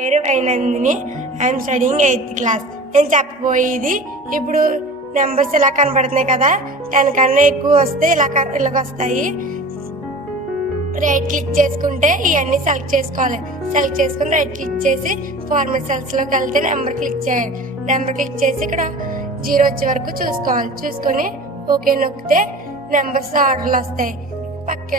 పేరు వైనందిని. I'm studying 8th class. నేను చెప్పబోయేది ఇప్పుడు నెంబర్స్ ఇలా కనబడుతున్నాయి కదా, 10 కన్నా ఎక్కువ వస్తే ఇలాగ వస్తాయి. రైట్ క్లిక్ చేసుకుంటే ఇవన్నీ సెలెక్ట్ చేసుకోవాలి. సెలెక్ట్ చేసుకుని రైట్ క్లిక్ చేసి ఫార్మాట్ సెల్స్లోకి వెళ్తే నెంబర్ క్లిక్ చేయాలి. నెంబర్ క్లిక్ చేసి ఇక్కడ 0 వచ్చే వరకు చూసుకోవాలి. చూసుకొని ఓకే నొక్కితే నెంబర్స్ ఆర్డర్లు వస్తాయి. పక్క